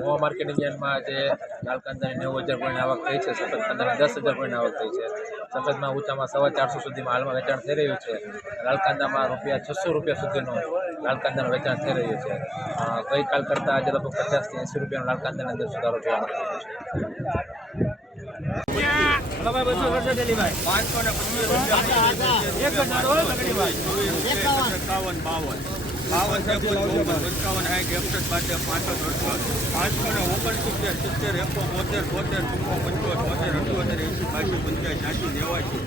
મોવા marketing યાર્ડમાં આજે લાલ કાંદાની નેવું હજાર પોઈન્ટ આવક થઈ છે સફેદ કાંદાની દસ હજાર પોઈન્ટ આવક થઈ છે. સફેદમાં ઊંચામાં સવા ચારસો સુધીમાં હાલમાં વેચાણ થઈ રહ્યું છે. લાલ કાંદામાં રૂપિયા છસો રૂપિયા સુધીનું લાલ કાંદાનું વેચાણ થઈ રહ્યું છે. ગઈકાલ કરતાં આજે લગભગ પચાસથી એંસી રૂપિયાનો લાલ કાંદાની અંદર સુધારો જોવા મળી રહ્યો છે. બાવન. બાવન પંચાવન સાઠ એકસઠ બાસઠ પાસઠ અડસઠ પાંચસો ને ઓગણસિત્તેર, સિત્તેર એકસો બોતેર બોતેર ચુમ્મો, પંચોતેર, બોતેર, અઠ્યોતેર એંસી બાસી પંચાસી છ્યાસી નેવાસી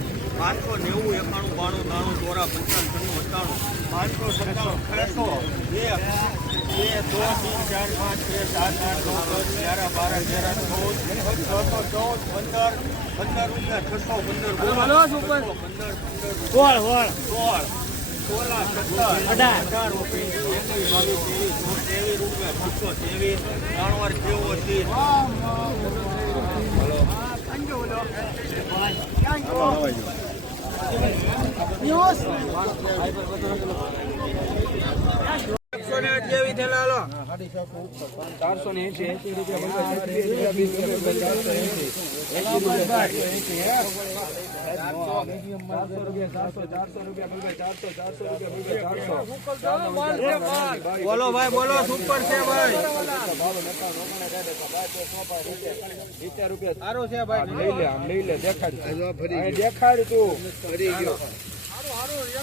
નેવું, એકાણું, બાણું ત્રાણું ચોરા પંચાવન, છન્નું અઠ્ઠાણું પાંચસો સત્તાણું એક, બે, દો, ત્રણ, ચાર, પાંચ છ સાત, આઠ, નવ, દસ બાર તેર ચૌદ, છસો, ચૌદ, પંદર પંદર રૂપિયા, છસો, પંદર પંદર પંદર સોળ સોળ સોળ અઢાર ચારસો ને એસી એસી રૂપિયા બોલો ભાઈ બોલો સુપર છે ભાઈ. રૂપિયા સારું છે ભાઈ. લઈ લે આમ લઈ લે દેખાડ દેખાડ તું. ફરી ગયો.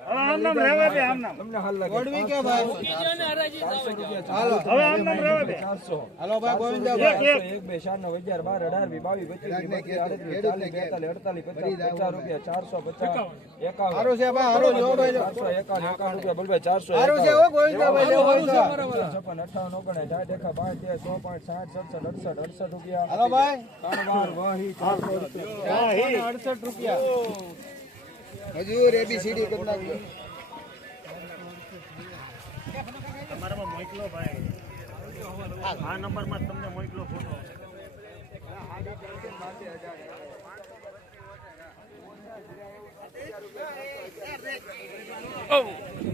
મને. હવે રહેવા દે કરવું છે તમને હાલ લાગે. ગોળવી કે ભાઈ? હાલો હવે આમ નામ રહેવા દે. ચારસો. હાલો ભાઈ ગોવિંદભાઈ એક બે ચાર નવ અગિયાર બાર અઢાર વીસ બાવીસ પચીસ ત્રીસ બત્રીસ આડત્રીસ ચાલીસ બેતાલીસ અડતાલીસ પચાસ પચાસ રૂપિયા છે ભાઈ હારું જો ભાઈ બોલભાઈ છે ગોવિંદભાઈ તેર સો પાંચ સાઠ સડસઠ અડસઠ અડસઠ રૂપિયા. હાલો ભાઈ. ત્રણ વાર વહી ચારસો રૂપિયા. અડસઠ રૂપિયા. હજુ એબીસીડી કરી નાખજો. આ નંબરમાં તમને મોકલો ફોટો એક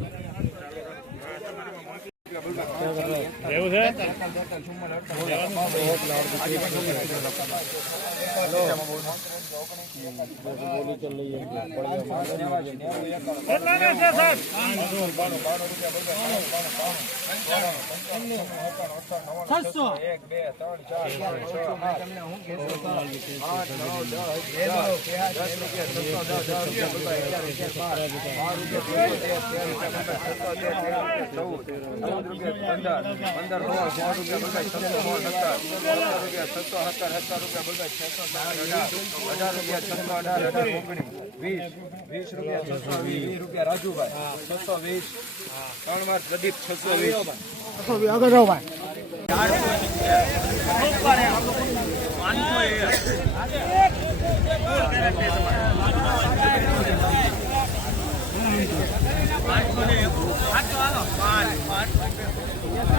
બે ત્રણ ચાર પાંચ છ? સાત આઠ નવ દસ અગિયાર દસ રૂપિયા છસો દસ દસ રૂપિયા બધા અગિયાર અગિયાર બાર બાર રૂપિયા પંચોતેર તેર રૂપિયા પંદર પંદર સોળ સોળ રૂપિયા બધા છસો સોળ સત્તર રૂપિયા છસો સત્તર સત્તર રૂપિયા બધા છસો અઢાર રૂપિયા છસો અઢાર અઢાર ઓગણીસ વીસ વીસ રૂપિયા છસો વીસ રૂપિયા રાજુભાઈ છસો વીસ ત્રણ વાર પ્રદીપ છસો વીસ ને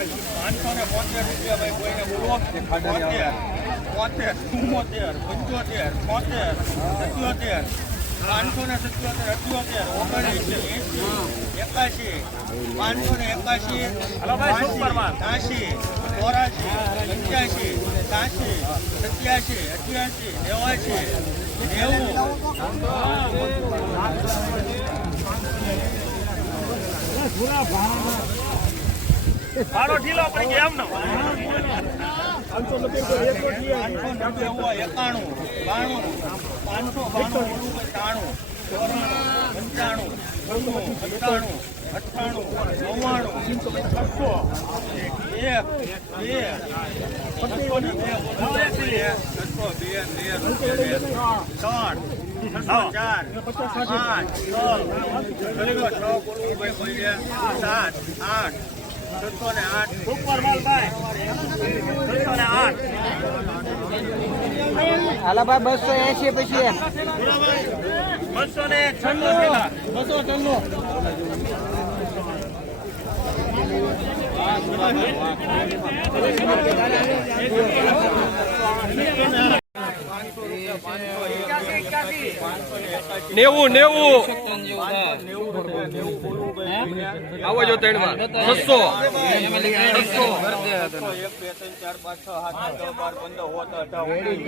રૂપિયા ભાઈ કોઈને બોલો બોતેર બોતેર ચુમ્મોતેર પંચોતેર છોતેર સત્યોતેર પાંચસો ને સત્યોતેર અઠ્યોતેર ઓગણીસ એંસી એકાશી પાંચસો ને એકાશી ત્યાંશી ચોરાશી પંચ્યાસી ત્યાંશી સત્યાશી અઠ્યાસી નેવાશી નેવું પાંચસો નવ્વાણું એકાણું બાણું પાંચસો બાણું ત્રાણું પંચાણું સત્તાણું અઠ્ઠાણું નવ્વાણું છસો એક બે છસો ને બે છસો બે બે ત્રણ ચાર પાંચ છ છ બોલવું ભાઈ સાત આઠ છસો ને આઠ ઉપર માલ ભાઈ છસો ને આઠ હાલાભાઈ બસો એસી પછી બસો ને છન્નું બસો છન્નું નેવું નેવું. આવો જો ત્રણ ચાર પાંચ છ સાત આઠ નવ બાર પંદર સોળ અઢાર ઓગણીસ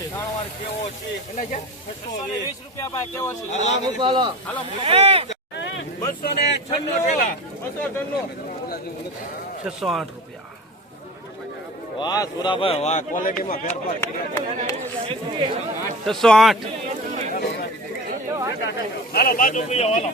ત્રણ વાર કેવો છે છસો. બસો ને છન્નું છસો આઠ રૂપિયા. વાહ સુરાભાઈ વાહ ક્વોલિટીમાં ફેરફાર છસો આઠ. હાલો